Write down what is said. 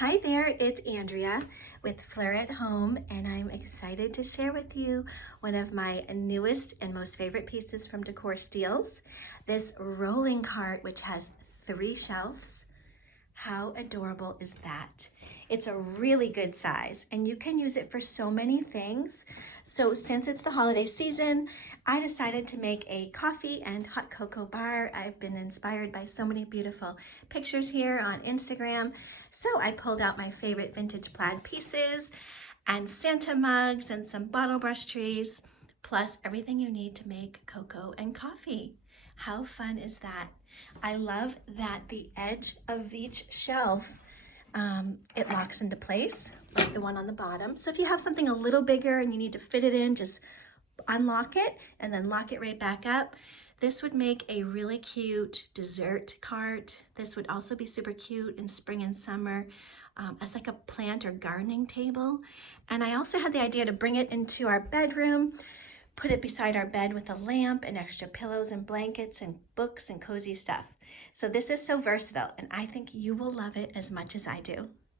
Hi there, it's Andrea with Fleur at Home, and I'm excited to share with you one of my newest and most favorite pieces from Decor Steals, this rolling cart which has 3 shelves. How adorable is that? It's a really good size and you can use it for so many things. So since it's the holiday season, I decided to make a coffee and hot cocoa bar. I've been inspired by so many beautiful pictures here on Instagram. So I pulled out my favorite vintage plaid pieces and Santa mugs and some bottle brush trees, plus everything you need to make cocoa and coffee. How fun is that? I love that the edge of each shelf, it locks into place, like the one on the bottom. So if you have something a little bigger and you need to fit it in, just unlock it and then lock it right back up. This would make a really cute dessert cart. This would also be super cute in spring and summer as like a plant or gardening table. And I also had the idea to bring it into our bedroom, put it beside our bed with a lamp and extra pillows and blankets and books and cozy stuff. So this is so versatile and I think you will love it as much as I do.